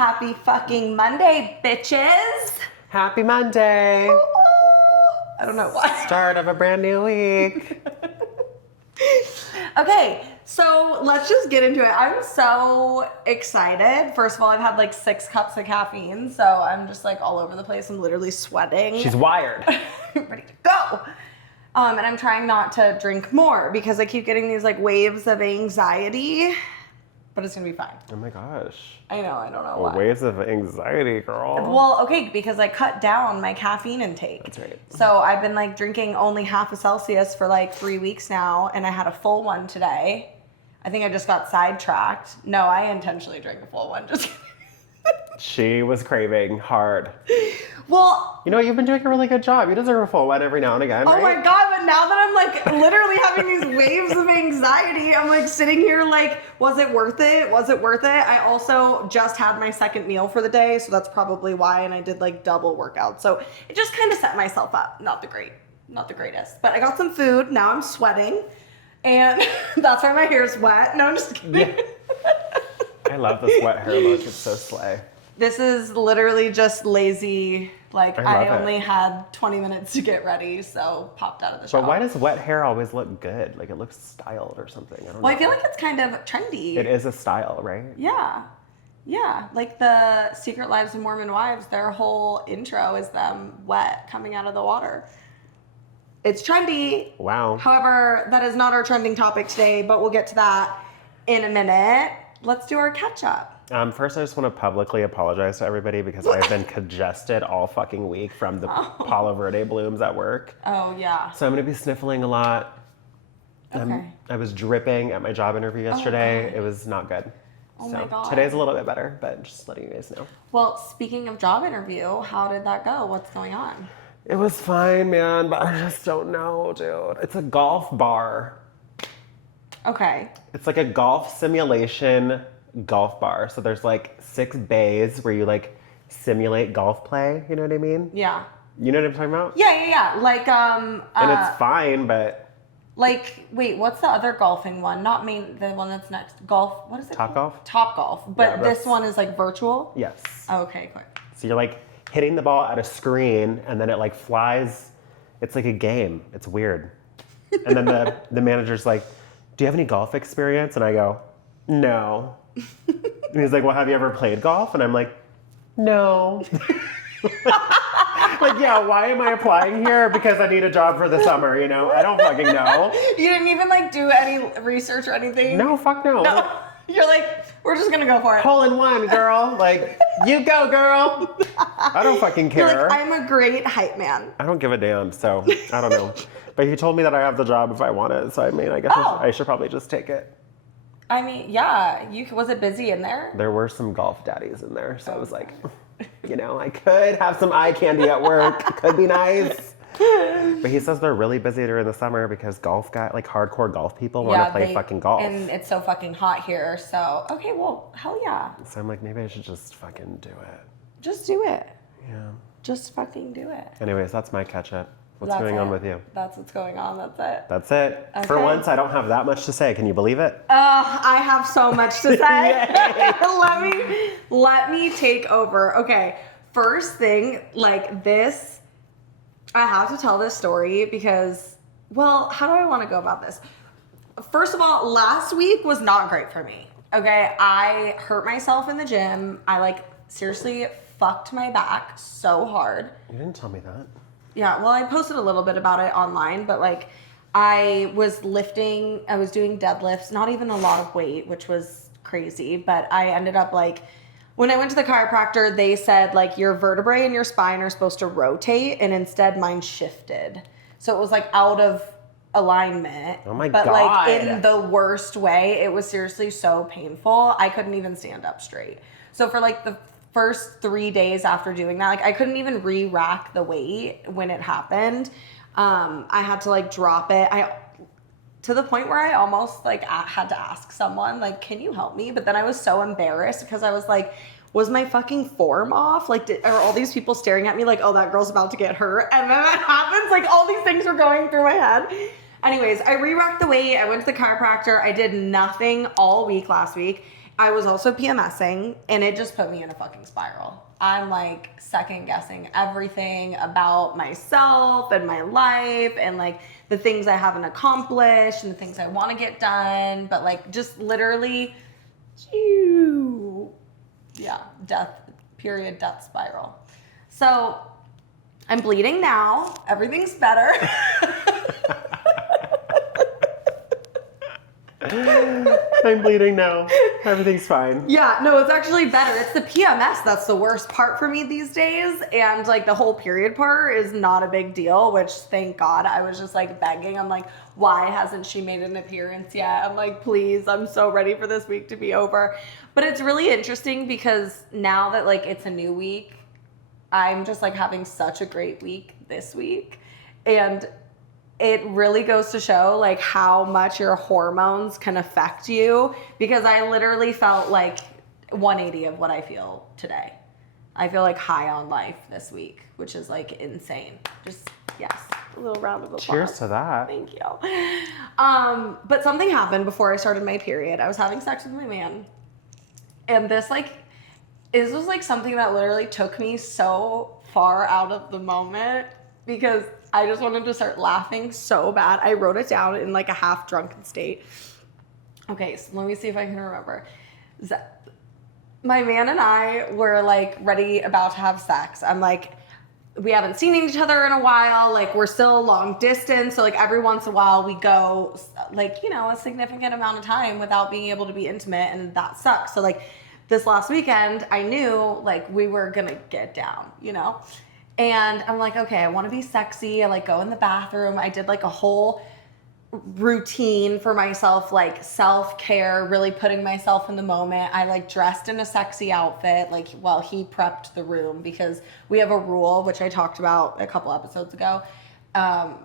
Happy fucking Monday, bitches. Happy Monday. Ooh. I don't know why. Start of a brand new week. Okay, so let's just get into it. I'm so excited. First of all, I've had like 6 cups of caffeine, so I'm just like all over the place. I'm literally sweating. She's wired. Ready to go. And I'm trying not to drink more because I keep getting these like waves of anxiety, but it's gonna be fine. Oh my gosh. I know, I don't know why. Waves of anxiety, girl. Well, okay, because I cut down my caffeine intake. That's right. So I've been like drinking only half a Celsius for like 3 weeks now, and I had a full one today. I think I just got sidetracked. No, I intentionally drank a full one. Just She was craving hard. Well, You know, you've been doing a really good job. You deserve a full one every now and again, oh right? my God, but now that I'm like literally having these waves of anxiety, I'm like sitting here like, was it worth it? Was it worth it? I also just had my second meal for the day, so that's probably why, and I did like double workout. So it just kind of set myself up. Not the greatest. But I got some food, now I'm sweating, and that's why my hair's wet. No, I'm just kidding. Yeah. I love this wet hair look. It's so slay. This is literally just lazy. Like, I love only it. had 20 minutes to get ready, so popped out of the shower. But why does wet hair always look good? Like it looks styled or something. I don't know. Well, I feel like it's kind of trendy. It is a style, right? Yeah. Yeah. Like the Secret Lives of Mormon Wives, their whole intro is them wet coming out of the water. It's trendy. Wow. However, that is not our trending topic today, but we'll get to that in a minute. Let's do our catch up. First, I just want to publicly apologize to everybody because I've been congested all fucking week from the Palo Verde blooms at work. Oh, yeah. So I'm going to be sniffling a lot. Okay. I was dripping at my job interview yesterday. God. It was not good. Oh so my God. Today's a little bit better, but just letting you guys know. Well, speaking of job interview, how did that go? What's going on? It was fine, man, but I just don't know, dude. It's a golf bar. Okay. It's like a golf simulation golf bar. So there's like 6 bays where you like simulate golf play. You know what I mean? Yeah. You know what I'm talking about? Yeah. Like, And it's fine, but like, wait, what's the other golfing one? Not main, the one that's next. Golf, what is it Top called? golf? Top golf. But Yeah, this that's- one is like virtual? yes. Okay, quick. So you're like hitting the ball at a screen and then it like flies. It's like a game. It's weird. And then the manager's like, do you have any golf experience? And I go, no. And he's like, well, have you ever played golf? And I'm like, no. Like, yeah, why am I applying here? Because I need a job for the summer, you know? I don't fucking know. You didn't even like do any research or anything? No, fuck no. No. You're like, we're just gonna go for it. Hole in one, girl. Like, you go, girl. I don't fucking care. You're like, I'm a great hype man. I don't give a damn, so I don't know. But he told me that I have the job if I want it, so I mean, I guess I should probably just take it. I mean, yeah. Was it busy in there? There were some golf daddies in there, so I was like, you know, I could have some eye candy at work. Could be nice. But he says they're really busy during the summer because hardcore golf people want to play fucking golf. And it's so fucking hot here, so, okay, well, hell yeah. So I'm like, maybe I should just fucking do it. Just do it. Yeah. Just fucking do it. Anyways, that's my catch up. What's That's going on it. with you? That's what's going on, that's it. That's it. Okay. For once, I don't have that much to say. Can you believe it? I have so much to say. let me take over. Okay, first thing, like this, I have to tell this story because, well, how do I want to go about this? First of all, last week was not great for me. Okay, I hurt myself in the gym. I like seriously fucked my back so hard. You didn't tell me that. Yeah, well, I posted a little bit about it online, but like I was doing deadlifts, not even a lot of weight, which was crazy, but I ended up like, when I went to the chiropractor, they said like your vertebrae and your spine are supposed to rotate, and instead mine shifted. So it was like out of alignment. Oh my but God. Like in the worst way. It was seriously so painful. I couldn't even stand up straight. So for like the first 3 days after doing that, like I couldn't even re-rack the weight when it happened. I had to like drop it. To the point where I almost like had to ask someone like, can you help me? But then I was so embarrassed because I was like, was my fucking form off? Like, are all these people staring at me like, oh, that girl's about to get hurt? And then that happens. Like all these things were going through my head. Anyways, I re-racked the weight. I went to the chiropractor. I did nothing all week last week. I was also PMSing, and it just put me in a fucking spiral. I'm like second guessing everything about myself and my life and like the things I haven't accomplished and the things I want to get done, but like just literally, death spiral. So I'm bleeding now. Everything's better. I'm bleeding now. Everything's fine. Yeah, no, it's actually better. It's the PMS that's the worst part for me these days. And like the whole period part is not a big deal, which thank God. I was just like begging. I'm like, why hasn't she made an appearance yet? I'm like, please, I'm so ready for this week to be over. But it's really interesting because now that like it's a new week, I'm just like having such a great week this week. And it really goes to show like how much your hormones can affect you, because I literally felt like 180 of what I feel today. I feel like high on life this week, which is like insane. Just, yes, a little round of applause. Cheers to that. Thank you. But something happened before I started my period. I was having sex with my man. And this was like something that literally took me so far out of the moment, because I just wanted to start laughing so bad. I wrote it down in like a half drunken state. Okay, so let me see if I can remember. My man and I were like ready, about to have sex. I'm like, we haven't seen each other in a while. Like we're still long distance. So like every once in a while we go like, you know, a significant amount of time without being able to be intimate, and that sucks. So like this last weekend, I knew like we were gonna get down, you know? And I'm like, okay, I want to be sexy. I like go in the bathroom. I did like a whole routine for myself, like self-care, really putting myself in the moment. I like dressed in a sexy outfit, like while he prepped the room, because we have a rule, which I talked about a couple episodes ago.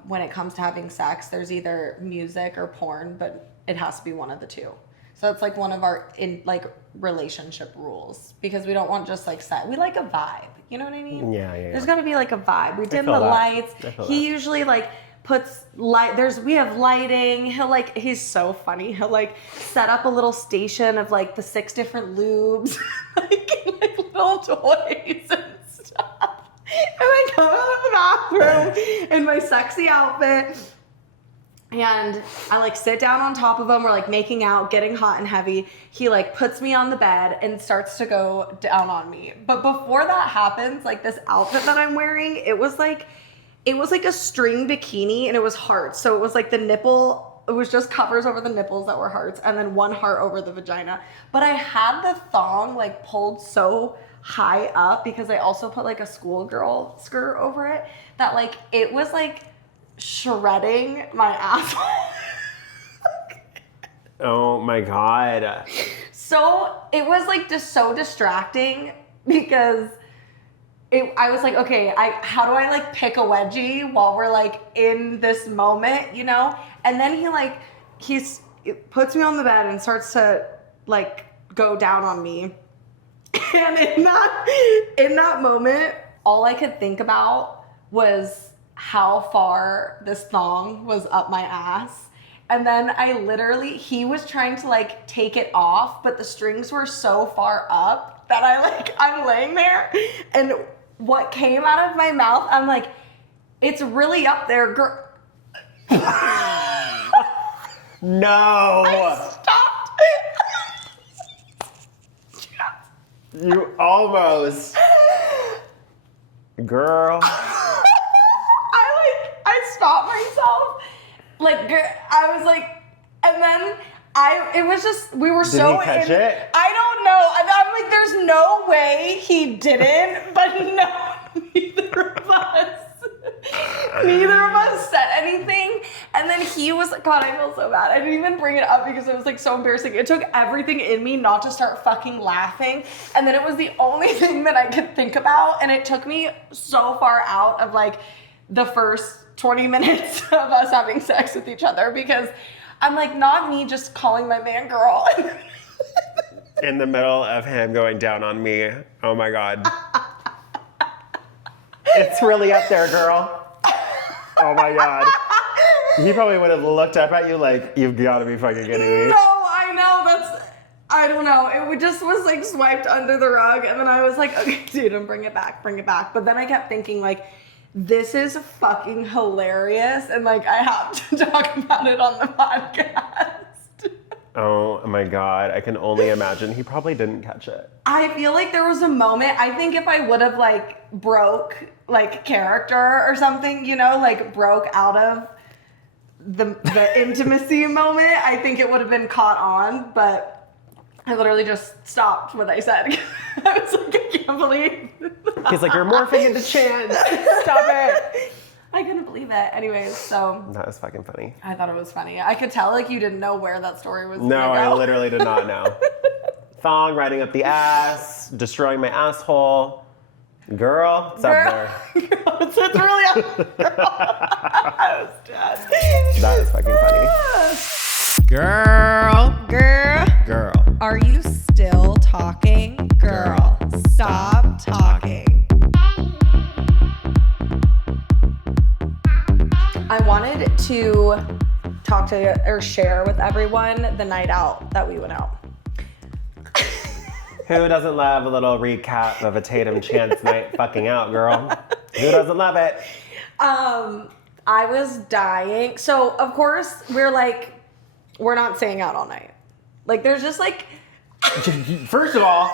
When it comes to having sex, there's music or porn, but it has to be one of the two. So it's like one of our relationship rules, because we don't want just like sex. We like a vibe. You know what I mean? Yeah. There's got to be like a vibe. We dim the lights. He usually like puts light. We have lighting. He's so funny. He'll like set up a little station of like the 6 different lubes, like little toys and stuff. And I come out of the bathroom in my sexy outfit. And I like sit down on top of him. We're like making out, getting hot and heavy. He like puts me on the bed and starts to go down on me. But before that happens, like this outfit that I'm wearing, it was like a string bikini, and it was hearts. So it was like the nipple, it was just covers over the nipples that were hearts, and then one heart over the vagina. But I had the thong like pulled so high up, because I also put like a schoolgirl skirt over it, that like it was like shredding my asshole. Oh my God. So it was like just so distracting, because I was like, okay, how do I like pick a wedgie while we're like in this moment, you know? And then he puts me on the bed and starts to like go down on me. And in that moment, all I could think about was how far this thong was up my ass. And then he was trying to like take it off, but the strings were so far up that I'm laying there, and what came out of my mouth, I'm like, it's really up there, girl. No. I stopped. You almost. Girl. I stopped myself. I was like, and then it was just, we were so Did he catch it? I don't know. And I'm like, there's no way he didn't, but no, neither of us. Neither of us said anything. And then he was like, God, I feel so bad. I didn't even bring it up because it was like so embarrassing. It took everything in me not to start fucking laughing. And then it was the only thing that I could think about. And it took me so far out of like the first 20 minutes of us having sex with each other, because I'm like, not me just calling my man girl. In the middle of him going down on me. Oh my God. It's really up there, girl. Oh my God. He probably would have looked up at you like, you've got to be fucking kidding me. No, I know. I don't know. It just was like swiped under the rug. And then I was like, okay, dude, bring it back. But then I kept thinking like, this is fucking hilarious. And like, I have to talk about it on the podcast. Oh my God. I can only imagine. He probably didn't catch it. I feel like there was a moment, I think if I would have like broke like character or something, you know, like broke out of the intimacy moment, I think it would have been caught on, but I literally just stopped what I said. I was like, I can't believe. He's like, you're morphing into Chance. Stop it. I couldn't believe it. Anyways, so. That was fucking funny. I thought it was funny. I could tell like you didn't know where that story was. No, I literally did not know. Thong riding up the ass, destroying my asshole. Girl, it's up there. Girl, it's really up there. I was dead. That is fucking funny. Girl. Are you still talking? Girl, stop talking. I wanted to talk to or share with everyone the night out that we went out. Who doesn't love a little recap of a Tatum Chance night fucking out, girl? Who doesn't love it? I was dying. So, of course, we're not staying out all night. Like, there's just like... First of all,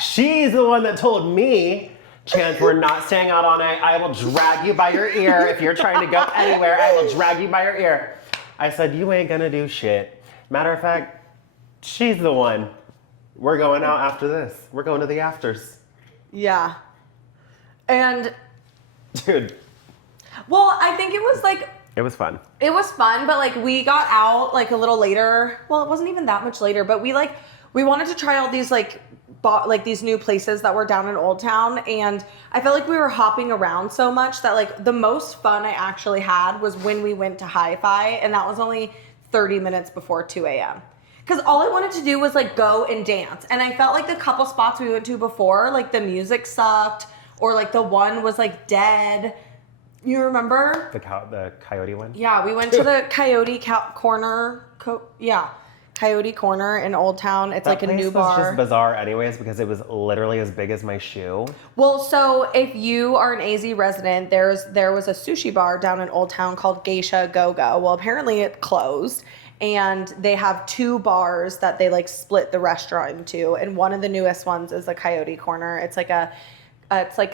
she's the one that told me, Chance, we're not staying out all night. I will drag you by your ear. If you're trying to go anywhere, I will drag you by your ear. I said, you ain't gonna do shit. Matter of fact, she's the one. We're going out after this. We're going to the afters. Yeah. And... Dude. Well, I think it was like... It was fun. It was fun, but like we got out like a little later. Well, it wasn't even that much later, but we wanted to try all these these new places that were down in Old Town, and I felt like we were hopping around so much that like the most fun I actually had was when we went to Hi-Fi, and that was only 30 minutes before 2 a.m. Because all I wanted to do was like go and dance, and I felt like the couple spots we went to before, like the music sucked, or like the one was like dead. You remember? The coyote one? Yeah, we went to the Coyote Corner. Coyote Corner in Old Town. It's like a new bar. That place was just bizarre anyways because it was literally as big as my shoe. Well, so if you are an AZ resident, there was a sushi bar down in Old Town called Geisha Go-Go. Well, apparently it closed. And they have two bars that they like split the restaurant into. And one of the newest ones is the Coyote Corner. It's like a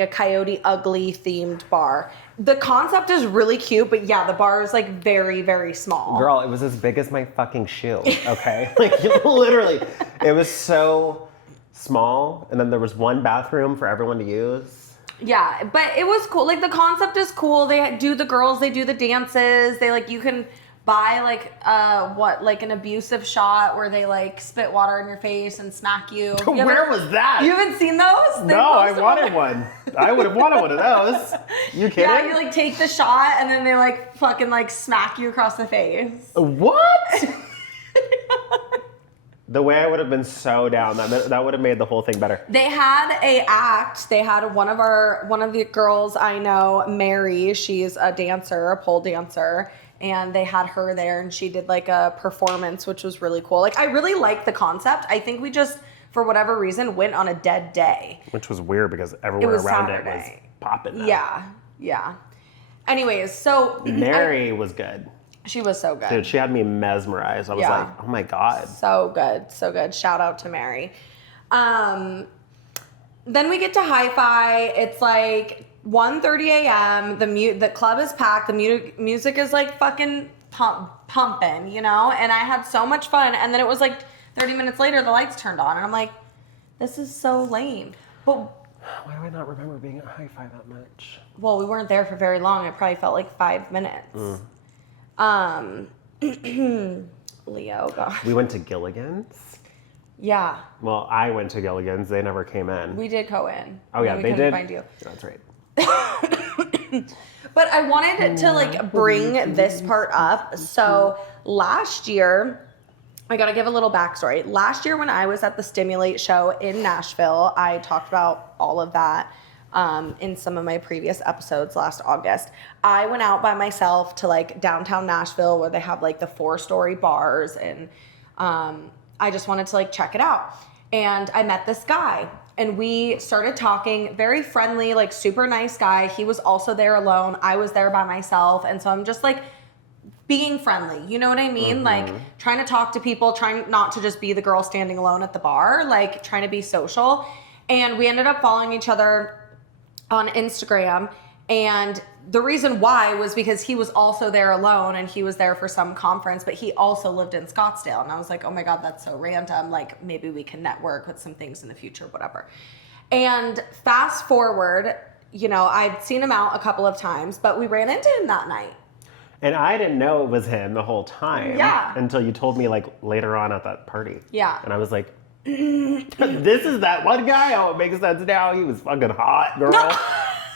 Coyote Ugly themed bar. The concept is really cute, but yeah, the bar is like very, very small. Girl, it was as big as my fucking shoe, okay? Like literally, it was so small. And then there was one bathroom for everyone to use. Yeah, but it was cool. Like the concept is cool. They do the dances. They like, you can buy like an abusive shot where they like spit water in your face and smack you. Where was that? You haven't seen those? No, I wanted one. I would have wanted one of those. You kidding? Yeah, you like take the shot and then they like fucking like smack you across the face. What? The way I would have been so down, that would have made the whole thing better. They had a act. They had one of the girls I know, Mary. She's a dancer, a pole dancer. And they had her there and she did like a performance, which was really cool. Like I really liked the concept. I think we just, for whatever reason, went on a dead day. Which was weird because everywhere around Saturday. it was popping up. Yeah. Anyways, so Mary was good. She was so good. Dude, she had me mesmerized. I was like, oh my God. So good. Shout out to Mary. Then we get to Hi-Fi. It's like 1:30 a.m. The club is packed. The music is like fucking pumping, you know? And I had so much fun. And then it was like 30 minutes later, the lights turned on. And I'm like, this is so lame. But why do I not remember being at Hi-Fi that much? Well, we weren't there for very long. It probably felt like 5 minutes. Leo, God. We went to Gilligan's. Yeah. Well, I went to Gilligan's. They never came in. We did go in. Oh yeah, we they couldn't did. Find you. That's right. But I wanted to like bring this part up. So last year, I gotta give a little backstory. Last year when I was at the Stimulate show in Nashville, I talked about all of that in some of my previous episodes last August. I went out by myself to like downtown Nashville where they have like the 4-story bars, and I I just wanted to like check it out. And I met this guy and we started talking, very friendly, like super nice guy. He was also there alone. I was there by myself. And so I'm just like being friendly. You know what I mean? Like trying to talk to people, trying not to just be the girl standing alone at the bar, like trying to be social. And we ended up following each other on Instagram. And the reason why was because he was also there alone and he was there for some conference, but he also lived in Scottsdale. And I was like, oh my God, that's so random. Like maybe we can network with some things in the future, whatever. And fast forward, you know, I'd seen him out a couple of times, but we ran into him that night. And I didn't know it was him the whole time. Yeah. Until you told me like later on at that party. Yeah. And I was like, this is that one guy? Oh, it makes sense now. He was fucking hot, girl.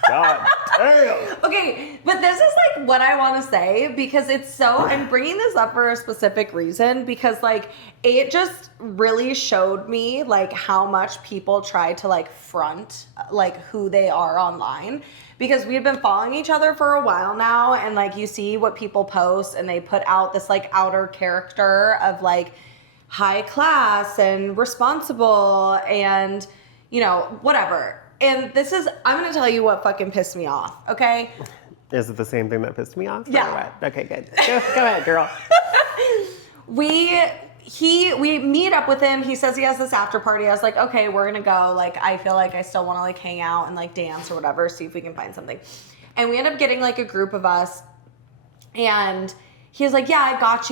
God damn. Okay, but this is like what I want to say because it's so, I'm bringing this up for a specific reason because like it just really showed me like how much people try to like front like who they are online because we've been following each other for a while now and like you see what people post and they put out this like outer character of like high class and responsible and you know, whatever. And this is, I'm going to tell you what fucking pissed me off, okay? Is it the same thing that pissed me off? Yeah. Or what? Okay, good. Go ahead, girl. We meet up with him. He says he has this after party. I was like, okay, we're going to go. Like, I feel like I still want to like hang out and like dance or whatever, see if we can find something. And we end up getting like a group of us. And he was like, yeah, I got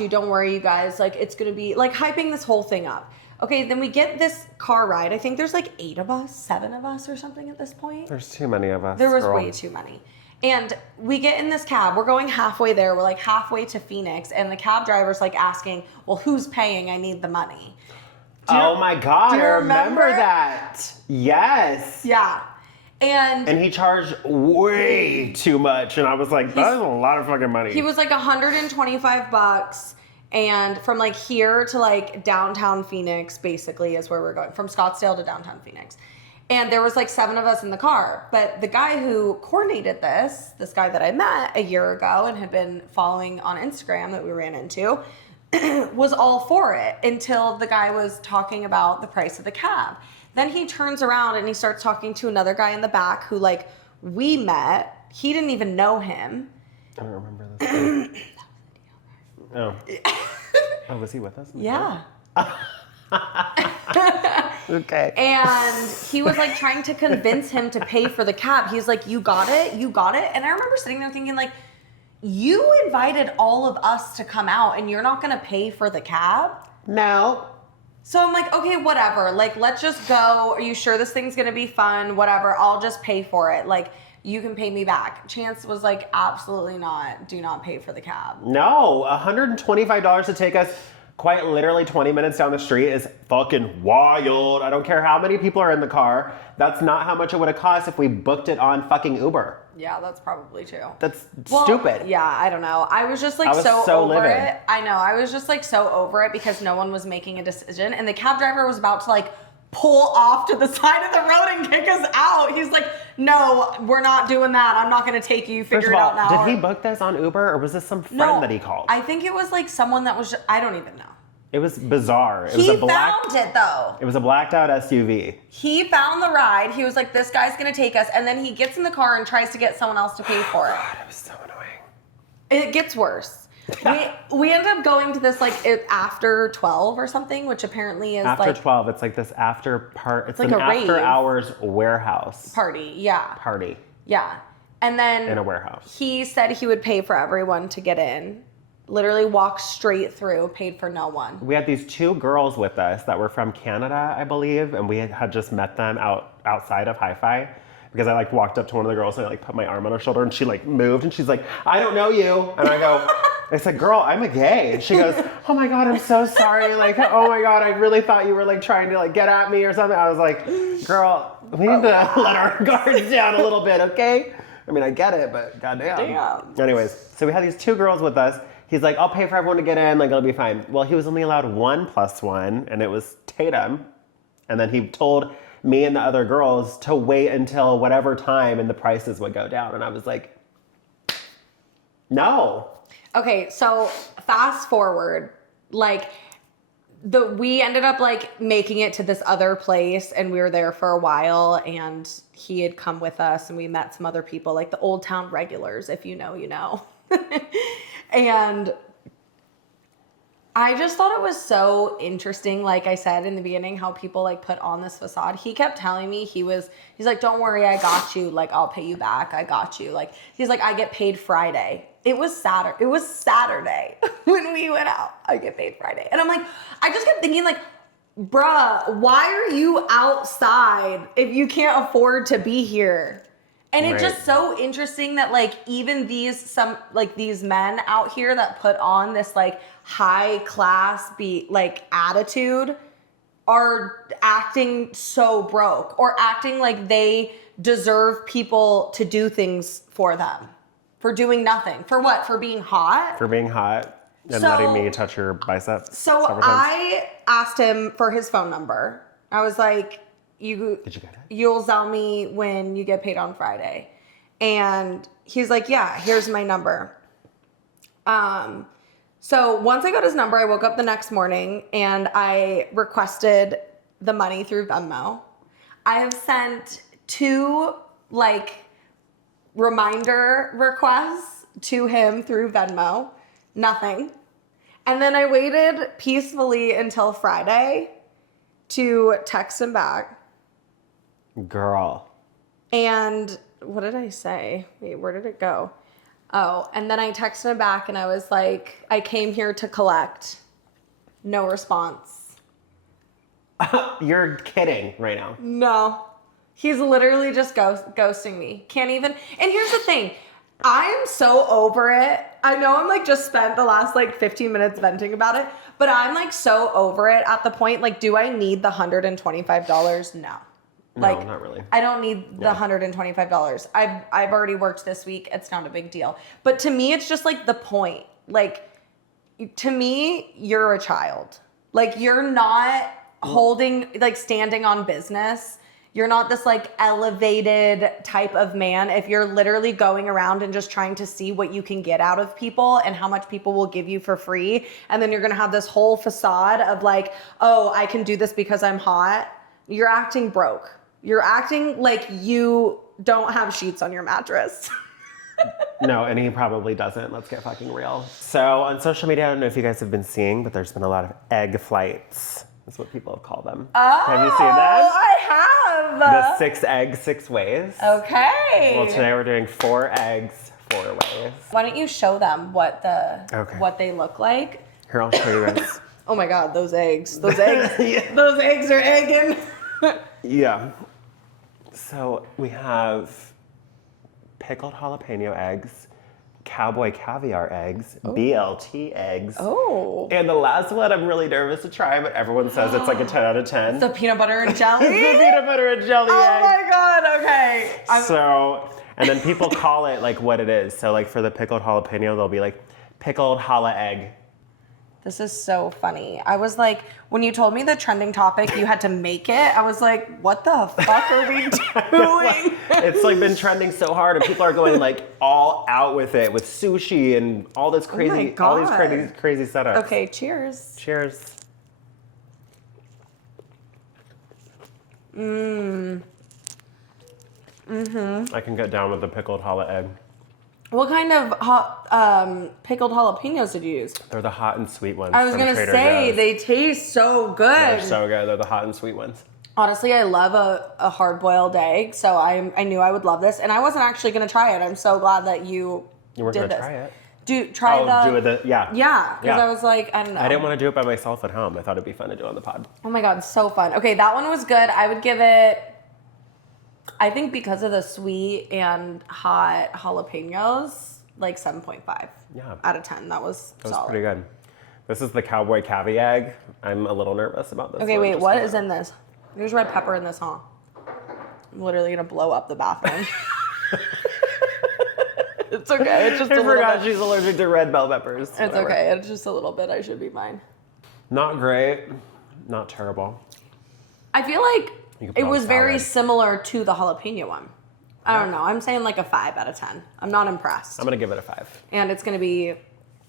you. Don't worry, you guys. Like, it's going to be like hyping this whole thing up. Okay, then we get this car ride. I think there's like 8 of us, 7 of us or something at this point. There's too many of us. There was girl. way too many. And we get in this cab. We're going halfway there. We're like halfway to Phoenix. And the cab driver's like asking, well, who's paying? I need the money. Oh my God, do you I remember remember? that. Yes. Yeah. And he charged way too much. And I was like, that is a lot of fucking money. he was like $125. And from like here to like downtown Phoenix, basically, is where we're going. From Scottsdale to downtown Phoenix. And there was like 7 of us in the car. But the guy who coordinated this guy that I met a year ago and had been following on Instagram that we ran into, was all for it until the guy was talking about the price of the cab. Then he turns around and he starts talking to another guy in the back who like we met. He didn't even know him. I don't remember this. Oh. Oh, was he with us? Yeah. Okay. And he was like trying to convince him to pay for the cab. He's like, you got it. And I remember sitting there thinking like, you invited all of us to come out and you're not going to pay for the cab? No. So I'm like, okay, whatever. Like, let's just go. Are you sure this thing's going to be fun? Whatever. I'll just pay for it. Like, you can pay me back. Chance was like, absolutely not. Do not pay for the cab. No, $125 to take us quite literally 20 minutes down the street is fucking wild. I don't care how many people are in the car. That's not how much it would have cost if we booked it on fucking Uber. Yeah, that's probably true. That's stupid. Yeah, I don't know. I was just like so over it. I know. I was just like so over it because no one was making a decision. And the cab driver was about to like pull off to the side of the road and kick us out. He's like, no, we're not doing that. I'm not going to take you. Figure it out now. Did he book this on Uber or was this some friend that he called? I think it was like someone that was, I don't even know. It was bizarre. He found it though. It was a blacked out SUV. He found the ride. He was like, this guy's going to take us. And then he gets in the car and tries to get someone else to pay for it. God, it was so annoying. It gets worse. We ended up going to this like after 12 or something, which apparently is after like 12. It's like this after part. It's like an a rave. after hours warehouse party. Yeah. Party Yeah. And then in a warehouse. He said he would pay for everyone to get in. Literally walked straight through, paid for no one. We had these 2 girls with us that were from Canada, I believe, and we had just met them outside of Hi-Fi. Because I like walked up to one of the girls and I like put my arm on her shoulder and she like moved and she's like, I don't know you. And I said, girl, I'm a gay. And she goes, oh my God, I'm so sorry. Like, oh my God, I really thought you were like trying to like get at me or something. I was like, girl, we need to let our guards down a little bit, okay? I mean, I get it, but goddamn. Damn. Anyways, so we had these 2 girls with us. He's like, I'll pay for everyone to get in, like it'll be fine. Well, he was only allowed 1 + 1 and it was Tatum. And then he told me and the other girls to wait until whatever time and the prices would go down. And I was like, no. Okay, so fast forward, like we ended up like making it to this other place, and we were there for a while, and he had come with us, and we met some other people, like the Old Town regulars. If you know, you know. And I just thought it was so interesting, like I said in the beginning, how people like put on this facade. He kept telling me he's like, don't worry, I got you. Like, I'll pay you back. I got you. Like, he's like, I get paid Friday. It was Saturday when we went out. I get paid Friday. And I'm like, I just kept thinking like, bruh, why are you outside if you can't afford to be here? And it's just so interesting that like even these men out here that put on this like high class attitude are acting so broke, or acting like they deserve people to do things for them for doing nothing. For what? For being hot? For being hot and letting me touch your bicep. So I asked him for his phone number. I was like, did you get it? You'll tell me when you get paid on Friday. And he's like, yeah, here's my number. So once I got his number, I woke up the next morning and I requested the money through Venmo. I have sent 2 like reminder requests to him through Venmo. Nothing. And then I waited peacefully until Friday to text him back. Girl. And what did I say? Wait, where did it go? Oh, and then I texted him back and I was like, I came here to collect. No response. You're kidding right now. No. He's literally just ghosting me. Can't even. And here's the thing. I am so over it. I know I'm like just spent the last like 15 minutes venting about it, but I'm like so over it at the point, like, do I need the $125? No. Like, no, not really. I don't need the $125. I've already worked this week. It's not a big deal. But to me, it's just like the point. Like, to me, you're a child. Like, you're not standing on business. You're not this like elevated type of man if you're literally going around and just trying to see what you can get out of people and how much people will give you for free. And then you're going to have this whole facade of like, oh, I can do this because I'm hot. You're acting broke. You're acting like you don't have sheets on your mattress. No, and he probably doesn't. Let's get fucking real. So on social media, I don't know if you guys have been seeing, but there's been a lot of egg flights. That's what people have called them. Oh, have you seen that? I have. The 6 eggs, 6 ways. Okay. Well, today we're doing 4 eggs, 4 ways. Why don't you show them what they look like? Here, I'll show you guys. Oh my God, those eggs. Those eggs are egging. Yeah. So we have pickled jalapeno eggs, cowboy caviar eggs, BLT eggs. Oh. And the last one I'm really nervous to try, but everyone says it's like a 10 out of 10. The peanut butter and jelly? It's the peanut butter and jelly egg. Oh my God, okay. So, and then people call it like what it is. So like for the pickled jalapeno, they'll be like pickled jala egg. This is so funny. I was like, when you told me the trending topic, you had to make it. I was like, what the fuck are we doing? It's like been trending so hard, and people are going like all out with it, with sushi and all this crazy, all these crazy setups. Okay, cheers. Cheers. Mm-hmm. I can get down with the pickled challah egg. What kind of pickled jalapenos did you use? They're the hot and sweet ones. I was going to say, they taste so good. They're so good. They're the hot and sweet ones. Honestly, I love a hard-boiled egg, so I knew I would love this. And I wasn't actually going to try it. I'm so glad that you weren't did going to this. try it? Yeah. Yeah, because I was like, I don't know. I didn't want to do it by myself at home. I thought it'd be fun to do on the pod. Oh my God, so fun. Okay, that one was good. I would give it, I think because of the sweet and hot jalapenos, like 7.5 out of 10. That was solid. Pretty good. This is the cowboy caviar egg. I'm a little nervous about this. Okay, wait, what is in this? There's red pepper in this, huh? I'm literally gonna blow up the bathroom. It's okay. It's just a little bit. She's allergic to red bell peppers. It's okay. It's just a little bit. I should be fine. Not great. Not terrible. I feel like it was very similar to the jalapeno one. I don't know. I'm saying like a 5 out of 10. I'm not impressed. I'm going to give it a 5. And it's going to be,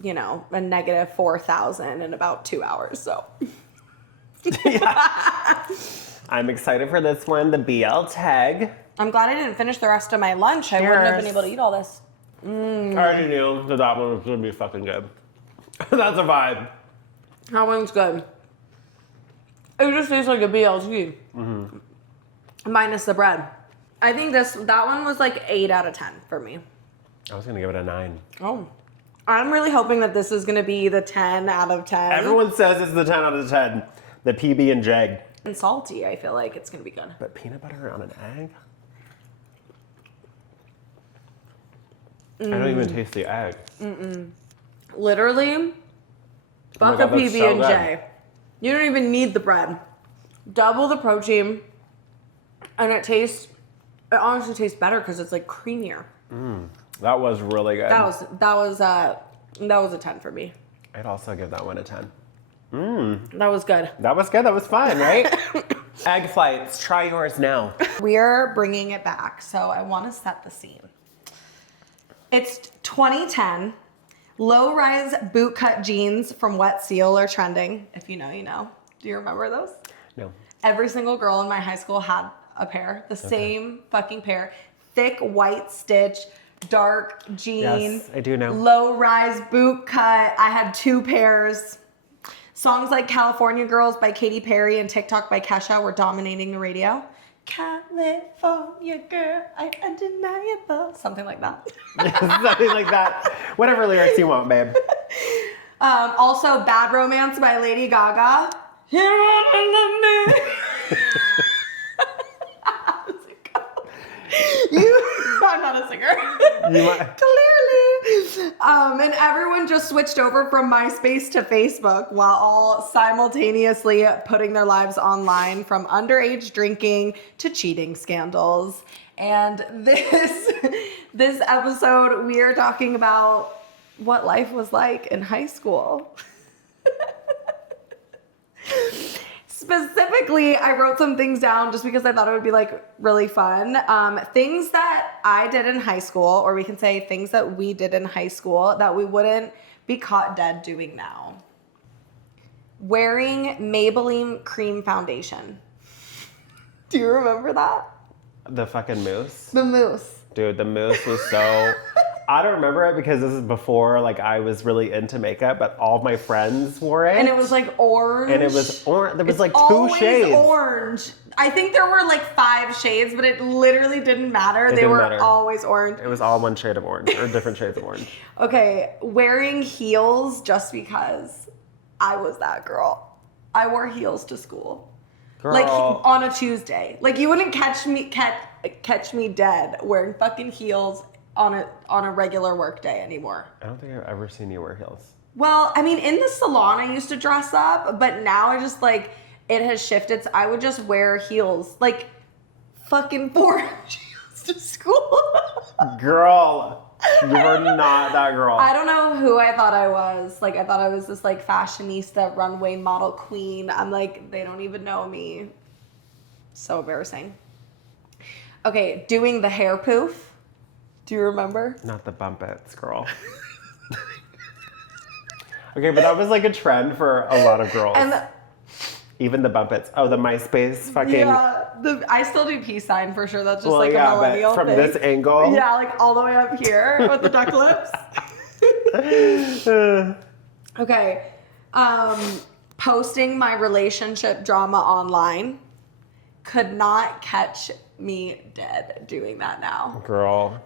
a negative 4,000 in about 2 hours. So I'm excited for this one, the BL tag. I'm glad I didn't finish the rest of my lunch. I wouldn't have been Cheers. able to eat all this. I already knew that one was going to be fucking good. That's a vibe. That one's good. It just tastes like a BLT. Minus the bread. I think that one was like 8 out of 10 for me. I was going to give it a 9. Oh. I'm really hoping that this is going to be the 10 out of 10. Everyone says it's the 10 out of 10. The PB and J. And salty, I feel like it's going to be good. But peanut butter on an egg? I don't even taste the egg. Literally, fuck God, a that's PB so and J. You don't even need the bread. Double the protein, and it honestly tastes better because it's like creamier. That was really good. That was a 10 for me. I'd also give that one a 10. That was good. That was good. That was fun, right? Egg flights. Try yours now. We're bringing it back, so I want to set the scene. It's 2010. Low-rise bootcut jeans from Wet Seal are trending. If you know, you know. Do you remember those? No. Every single girl in my high school had a pair. The same fucking pair. Thick white stitch, dark jean. Yes, I do know. Low-rise boot cut. I had 2 pairs. Songs like California Girls by Katy Perry and TikTok by Kesha were dominating the radio. California girl, I undeniable. Something like that. Something like that. Whatever lyrics you want, babe. Also, Bad Romance by Lady Gaga. I'm not a singer. Clearly. And everyone just switched over from MySpace to Facebook while all simultaneously putting their lives online, from underage drinking to cheating scandals. And this episode, we are talking about what life was like in high school. Specifically, I wrote some things down just because I thought it would be like really fun. Things that I did in high school, or we can say things that we did in high school that we wouldn't be caught dead doing now. Wearing Maybelline cream foundation. Do you remember that? The fucking mousse. The mousse. Dude, the mousse was so... I don't remember it because this is before like I was really into makeup, but all of my friends wore it. And it was like orange. And it was orange. There was like 2 always shades. Orange. I think there were like 5 shades, but it literally didn't matter. They were always orange. It was all one shade of orange, or different shades of orange. Okay, wearing heels just because I was that girl. I wore heels to school. Girl. Like on a Tuesday. Like you wouldn't catch me dead wearing fucking heels on a regular work day anymore. I don't think I've ever seen you wear heels. Well, I mean, in the salon I used to dress up, but now I just like, it has shifted. So I would just wear heels, like fucking 4 heels to school. Girl, you were not that girl. I don't know who I thought I was. Like, I thought I was this like fashionista runway model queen. I'm like, they don't even know me. So embarrassing. Okay, doing the hair poof. Do you remember? Not the bumpets, girl. Okay, but that was like a trend for a lot of girls. And even the bumpets. Oh, the MySpace fucking... Yeah, I still do peace sign for sure. That's just like a millennial but from thing. this angle. Yeah, like all the way up here with the duck lips. Okay. Posting my relationship drama online. Could not catch me dead doing that now. Girl.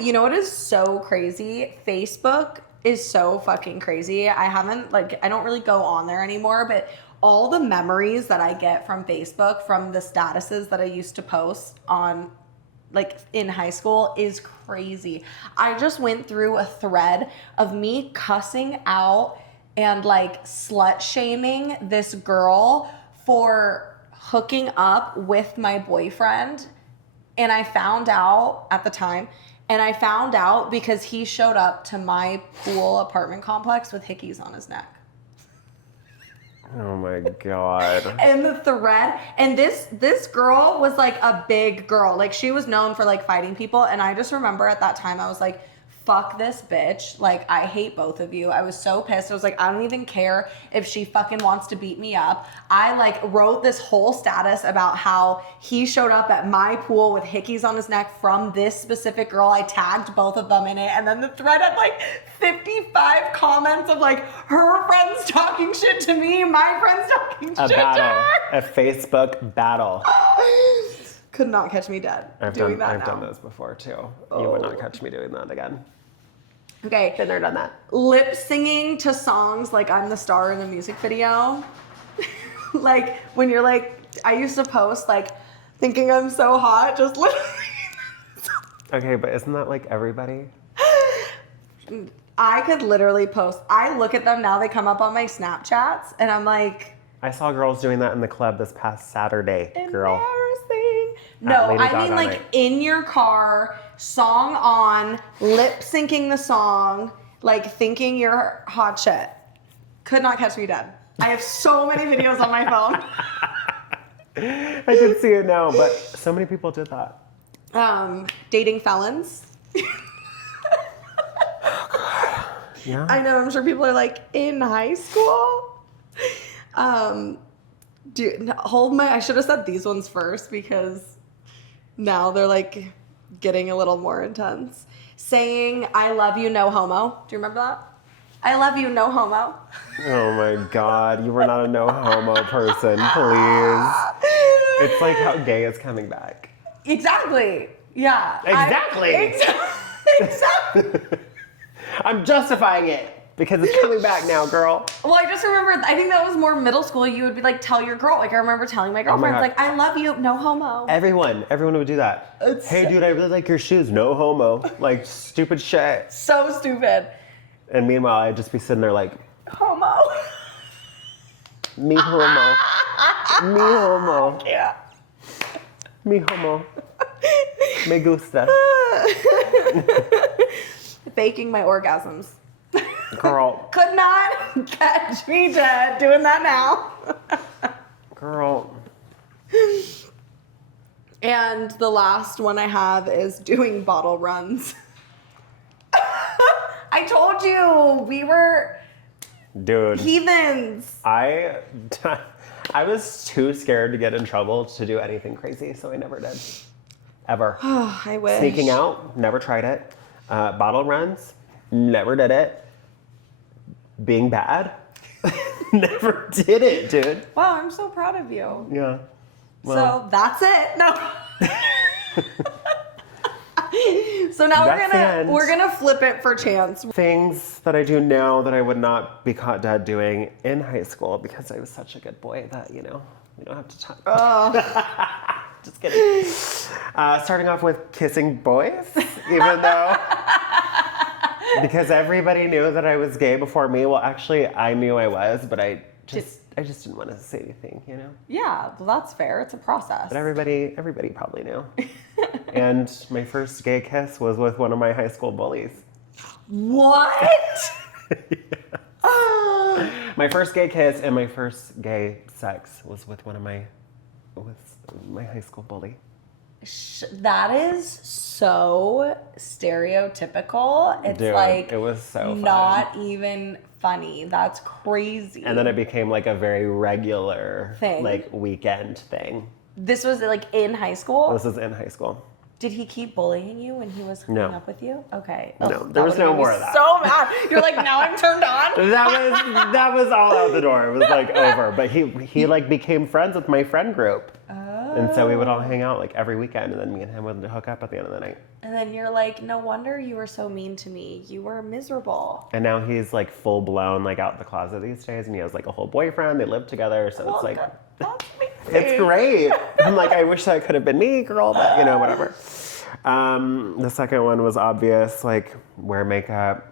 You know what is so crazy? Facebook is so fucking crazy. I don't really go on there anymore, but all the memories that I get from Facebook, from the statuses that I used to post on, like in high school, is crazy. I just went through a thread of me cussing out and like slut shaming this girl for hooking up with my boyfriend. And I found out at the time, because he showed up to my pool apartment complex with hickeys on his neck. Oh my God. And the thread, and this girl was like a big girl. Like she was known for like fighting people. And I just remember at that time I was like fuck this bitch. Like, I hate both of you. I was so pissed. I was like, I don't even care if she fucking wants to beat me up. I like wrote this whole status about how he showed up at my pool with hickeys on his neck from this specific girl. I tagged both of them in it. And then the thread had like 55 comments of like her friends talking shit to me, my friends talking shit to her. A Facebook battle. Could not catch me dead I've done those before too. You would not catch me doing that again. Okay. Been there, done that. Lip singing to songs like I'm the star in a music video. Like when you're like, I used to post like thinking I'm so hot, just literally. Okay, but isn't that like everybody? I could literally post. I look at them now, they come up on my Snapchats, and I'm like, I saw girls doing that in the club this past Saturday, girl. embarrassing. No, Lady I mean Gaga like night. in your car, song on, lip syncing the song, like thinking you're hot shit. Could not catch me dead. I have so many videos on my phone. I can see it now, but so many people did that. Dating felons. Yeah. I know, I'm sure people are like, in high school? I should have said these ones first because now they're like getting a little more intense. Saying, I love you, no homo. Do you remember that? I love you, no homo. Oh my God, you were not a no homo person, please. It's like how gay is coming back. Exactly. Yeah. Exactly. Exactly. I'm justifying it because it's coming back now, girl. Well, I just remember, I think that was more middle school. You would be like, tell your girl. Like, I remember telling my girlfriends, God. like, I love you, no homo. Everyone would do that. Hey, dude, I really like your shoes. No homo. Like, stupid shit. So stupid. And meanwhile, I'd just be sitting there like, Homo. me homo. Me homo. Yeah. Me homo. Me gusta. Faking my orgasms. Girl. Could not catch me dead doing that now. Girl. And the last one I have is doing bottle runs. I told you, we were Dude. heathens. I was too scared to get in trouble to do anything crazy, so I never did. Ever. I wish. Sneaking out, never tried it. Bottle runs, never did it. Being bad, never did it, dude. Wow, I'm so proud of you. Yeah. So that's it. No. So now That's we're gonna flip it for Chance. Things that I do now that I would not be caught dead doing in high school because I was such a good boy that, you know, we don't have to talk. Oh. Just kidding. Starting off with kissing boys, even though, because everybody knew that I was gay before me. Well, actually, I knew I was, but I just didn't want to say anything, you know? Yeah, well, that's fair. It's a process. But everybody probably knew. And my first gay kiss was with one of my high school bullies. What? My first gay kiss and my first gay sex was with my high school bully. That is so stereotypical. It's Dude, like it was so not fun. even funny. That's crazy. And then it became like a very regular Thing. like weekend thing. This was like in high school? This was in high school. Did he keep bullying you when he was hooking No. up with you? Okay. No, Ugh, there that was would've no made more me of that. So mad. You're like, now I'm turned on. That was all out the door. It was like over. But he like became friends with my friend group. And so we would all hang out like every weekend, and then me and him would hook up at the end of the night. And then you're like, no wonder you were so mean to me. You were miserable. And now he's like full blown like out the closet these days, and he has like a whole boyfriend. They live together, so it's like that's amazing. it's great. I'm like, I wish that could have been me, girl, but you know, whatever. The second one was obvious, like wear makeup,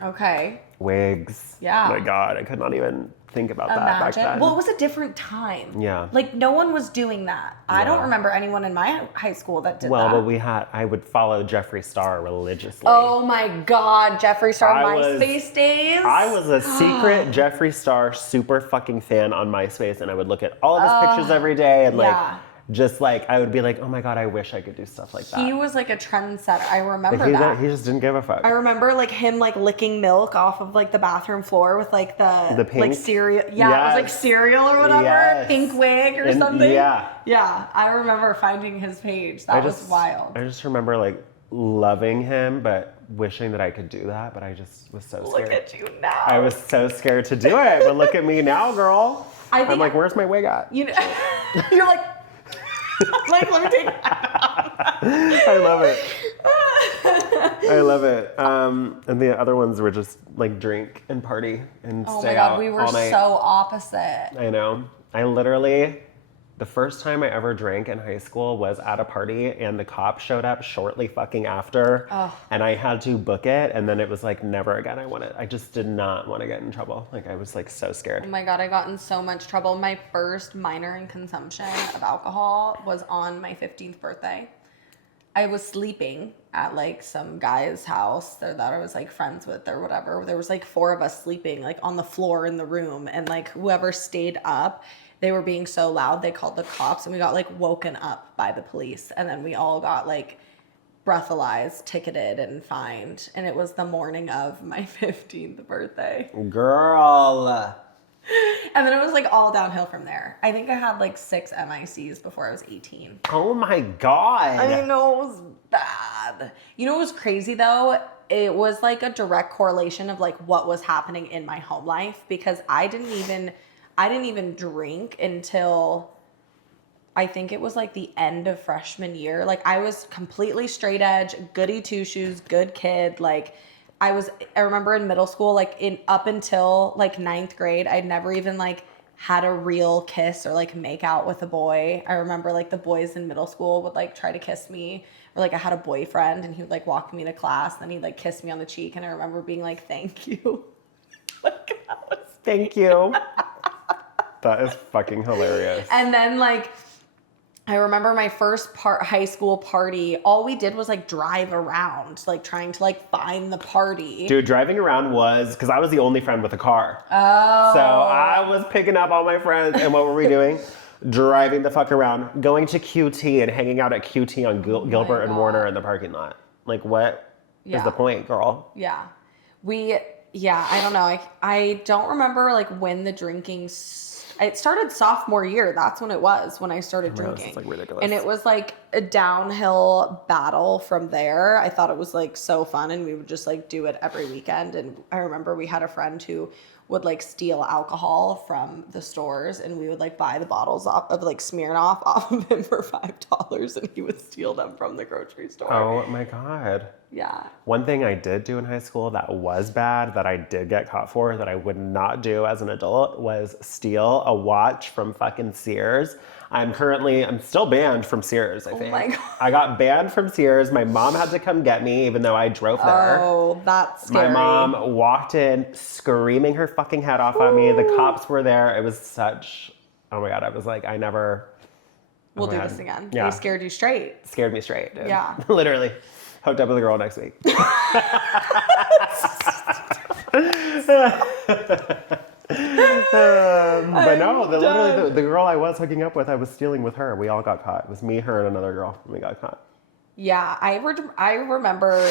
Okay. wigs. Yeah. Oh my God, I could not even think about that back then. Well, it was a different time. Yeah. Like no one was doing that. I don't remember anyone in my high school that did that. But I would follow Jeffree Star religiously. Oh my God, Jeffree Star I MySpace days. I was a secret Jeffree Star super fucking fan on MySpace, and I would look at all of his pictures every day and like yeah. just like, I would be like, oh my God, I wish I could do stuff like that. He was like a trendsetter. I remember He that. he just didn't give a fuck. I remember like him like licking milk off of like the bathroom floor with like the pink? like cereal. Yeah, it was like cereal or whatever. Yes. Pink wig or something. Yeah. Yeah, I remember finding his page. That was wild. I just remember like loving him, but wishing that I could do that, but I just was so scared. Look at you now. I was so scared to do it, but look at me now, girl. I'm like, where's my wig at? You know, you're like, let me take it. I love it. I love it. And the other ones were just like drink and party and stay out we were all night. so opposite. I know. I literally, the first time I ever drank in high school was at a party, and the cop showed up shortly fucking after, and I had to book it, and then it was like never again. I just did not want to get in trouble. Like I was like so scared. Oh my God, I got in so much trouble. My first minor in consumption of alcohol was on my 15th birthday. I was sleeping at like some guy's house that I was like friends with or whatever. There was like 4 of us sleeping like on the floor in the room, and like whoever stayed up, they were being so loud, they called the cops, and we got like woken up by the police, and then we all got like breathalyzed, ticketed, and fined. And it was the morning of my 15th birthday. Girl. And then it was like all downhill from there. I think I had like 6 MICs before I was 18. Oh my God. I know, it was bad. You know what was crazy though? It was like a direct correlation of like what was happening in my home life, because I didn't even drink until I think it was like the end of freshman year. Like I was completely straight edge, goody two shoes, good kid. Like I remember in middle school, like up until like 9th grade, I'd never even like had a real kiss or like make out with a boy. I remember like the boys in middle school would like try to kiss me, or like I had a boyfriend and he would like walk me to class, and then he'd like kiss me on the cheek, and I remember being like, thank you. Like, thank you. That is fucking hilarious. And then like I remember my first high school party, all we did was like drive around, like trying to like find the party. Dude, driving around was, because I was the only friend with a car. Oh. So I was picking up all my friends, and what were we doing? Driving the fuck around, going to QT and hanging out at QT on Gilbert and Warner in the parking lot. Like what is the point, girl? Yeah. I don't know. I don't remember like when the drinking it started sophomore year. That's when it was, when I started drinking. It's like ridiculous. And it was like a downhill battle from there. I thought it was like so fun, and we would just like do it every weekend. And I remember we had a friend who would like steal alcohol from the stores, and we would like buy the bottles of like Smirnoff off of him for $5, and he would steal them from the grocery store. Oh my God. Yeah. One thing I did do in high school that was bad, that I did get caught for, that I would not do as an adult, was steal a watch from fucking Sears. I'm still banned from Sears, I think. Oh my God. I got banned from Sears. My mom had to come get me, even though I drove there. Oh, that's scary. My mom walked in screaming her fucking head off at me. The cops were there. It was such, oh my God, I was like, We'll do this again. Yeah. They scared you straight. Scared me straight, dude. Yeah. Literally. Hooked up with a girl next week. But no, literally the girl I was hooking up with, I was stealing with her. We all got caught. It was me, her, and another girl, and we got caught. Yeah, I remember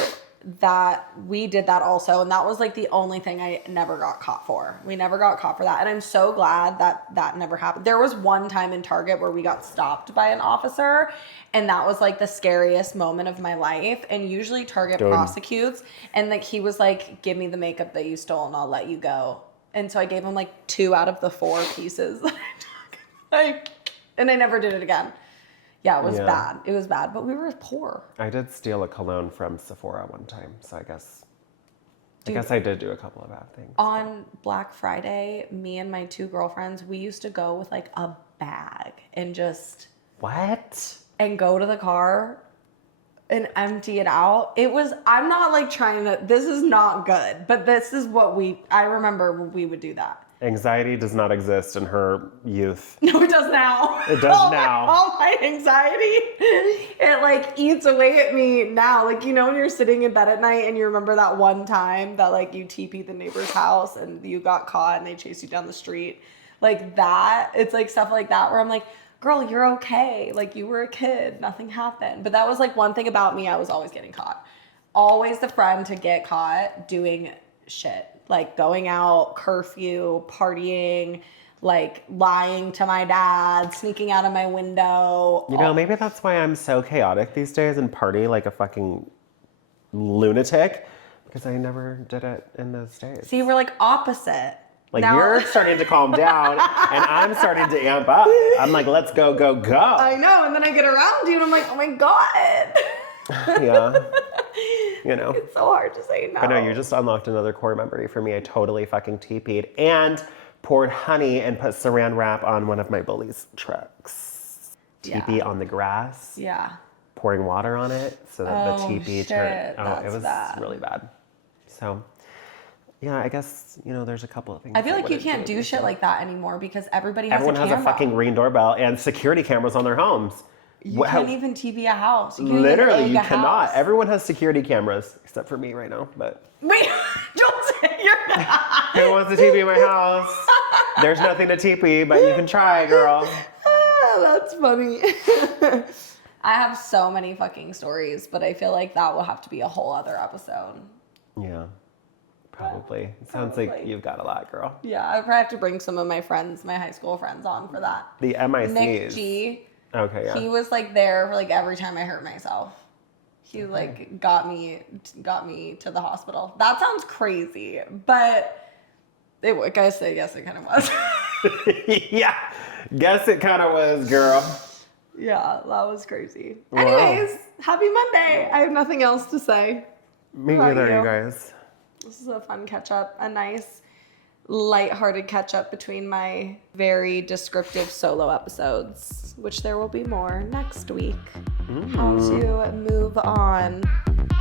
that we did that also, and that was like the only thing I never got caught for. We never got caught for that, and I'm so glad that never happened. There was one time in Target where we got stopped by an officer, and that was like the scariest moment of my life. And usually Target prosecutes, and like he was like, give me the makeup that you stole and I'll let you go. And so I gave him like 2 out of the 4 pieces that I took. And I never did it again. Yeah, it was bad. It was bad, but we were poor. I did steal a cologne from Sephora one time, so I guess I did do a couple of bad things. On Black Friday, me and my 2 girlfriends, we used to go with like a bag and just... What? And go to the car and empty it out. I'm not like trying to, this is not good, but this is what I remember we would do that. Anxiety does not exist in her youth. No, it does now. It does now. All my anxiety, it like eats away at me now. Like, you know, when you're sitting in bed at night and you remember that one time that like you TP'd the neighbor's house and you got caught and they chased you down the street. Like that, it's like stuff like that where I'm like, girl, you're okay. Like, you were a kid. Nothing happened. But that was like one thing about me. I was always getting caught. Always the friend to get caught doing shit. Like going out, curfew, partying, like lying to my dad, sneaking out of my window. You know, maybe that's why I'm so chaotic these days and party like a fucking lunatic, because I never did it in those days. See, we're like opposite. Like Now- you're starting to calm down and I'm starting to amp up. I'm like, let's go, go, go. I know, and then I get around you and I'm like, oh my God. Yeah. You know. It's so hard to say no. But no, you just unlocked another core memory for me. I totally fucking TP'd and poured honey and put saran wrap on one of my bullies' trucks. TP on the grass. Yeah. Pouring water on it so that the TP turned. That's It was bad. really bad. So, yeah, I guess, you know, there's a couple of things. I feel like you can't do shit like that anymore because everybody has Everyone a has camera. a fucking Ring doorbell and security cameras on their homes. You can't even TP a house. You can't Literally, even you egg a cannot. house. Everyone has security cameras, except for me right now. But Wait, don't say you're not. who wants to TP my house? There's nothing to TP, but you can try, girl. That's funny. I have so many fucking stories, but I feel like that will have to be a whole other episode. Yeah, probably. It sounds like you've got a lot, girl. Yeah, I probably have to bring some of my friends, my high school friends on for that. The MICs. Nick G. Okay, yeah. He was like there for like every time I hurt myself. He like got me to the hospital. That sounds crazy, but I guess it kind of was. Yeah, guess it kind of was, girl. Yeah, that was crazy. Wow. Anyways, happy Monday. I have nothing else to say. Me How about neither, you? you guys. This is a fun catch up, a nice lighthearted catch up between my very descriptive solo episodes, which there will be more next week. How to move on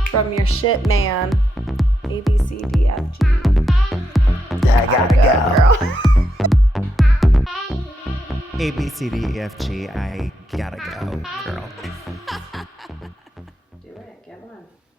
from your shit man. A, B, C, D, F, G. I gotta go, girl. A, B, C, D, E, F, G. I gotta go, girl. Do it. Get one.